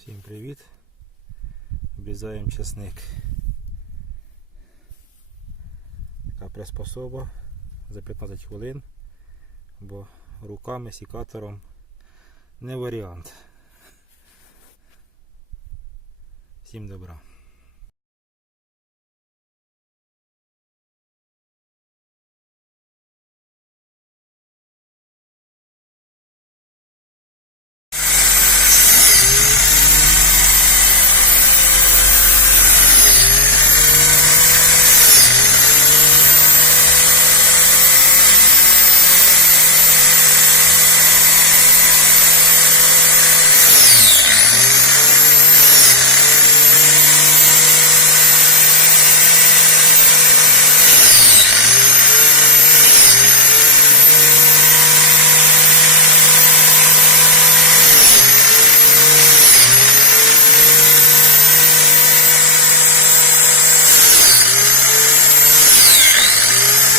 Всім привіт! Обрізаємо часник. Така приспособа за 15 хвилин, бо руками, сікатором не варіант. Всім добра!